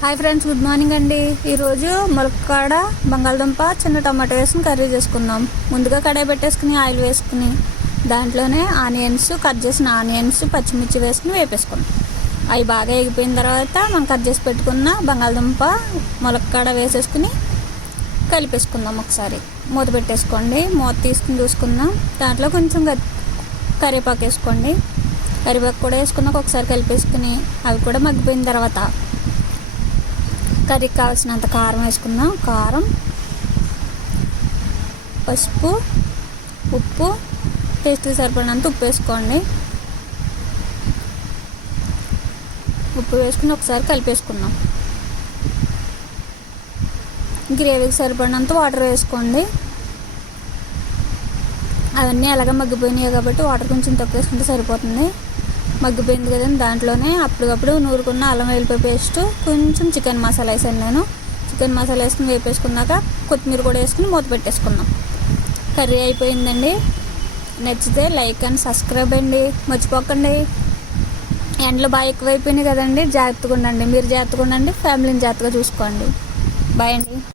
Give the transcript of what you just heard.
Hi friends good morning అండి. ఈరోజు ములక్కాడ బంగాళదుంప చిన్న టమాటో వేసుకుని కర్రీ చేసుకుందాం. ముందుగా కడాయి పెట్టేసుకుని ఆయిల్ వేసుకుని దాంట్లోనే ఆనియన్స్ కట్ చేసిన ఆనియన్స్ పచ్చిమిర్చి వేసుకుని వేపేసుకుందాం అవి బాగా ఎగిపోయిన తర్వాత మనం కట్ చేసి పెట్టుకున్న బంగాళదుంప ములక్కాడ వేసేసుకుని కలిపేసుకుందాం ఒకసారి. మూత పెట్టేసుకోండి. మూత తీసుకుని చూసుకుందాం. దాంట్లో కొంచెం కరివేపాకు వేసుకోండి. కరివేపాకు కూడా వేసుకున్నాక ఒకసారి కలిపేసుకుని అవి కూడా మగ్గిపోయిన తర్వాత కర్రీకి కావాల్సినంత కారం వేసుకుందాం. కారం పసుపు ఉప్పు టేస్ట్కి సరిపడినంత ఉప్పు వేసుకోండి. ఉప్పు వేసుకుని ఒకసారి కలిపేసుకుందాం. గ్రేవీకి సరిపడినంత వాటర్ వేసుకోండి. అవన్నీ అలాగే మగ్గిపోయినాయి కాబట్టి వాటర్ కొంచెం తక్కువ వేసుకుంటే సరిపోతుంది. మగ్గిపోయింది కదండి దాంట్లోనే. అప్పటికప్పుడు నూరుకున్న అల్లం వెల్లిపాయ పేస్ట్ కొంచెం చికెన్ మసాలా వేసాను నేను. చికెన్ మసాలా వేసుకుని వేపేసుకున్నాక కొత్తిమీర కూడా వేసుకుని మూత పెట్టేసుకున్నాం. కర్రీ అయిపోయిందండి. నచ్చితే లైక్ అండ్ సబ్స్క్రైబ్ అండి. మర్చిపోకండి. ఎండలు బాగా ఎక్కువైపోయినాయి కదండి. జాగ్రత్తగా ఉండండి. మీరు జాగ్రత్తగా ఉండండి. ఫ్యామిలీని జాగ్రత్తగా చూసుకోండి. బాయ్ అండి.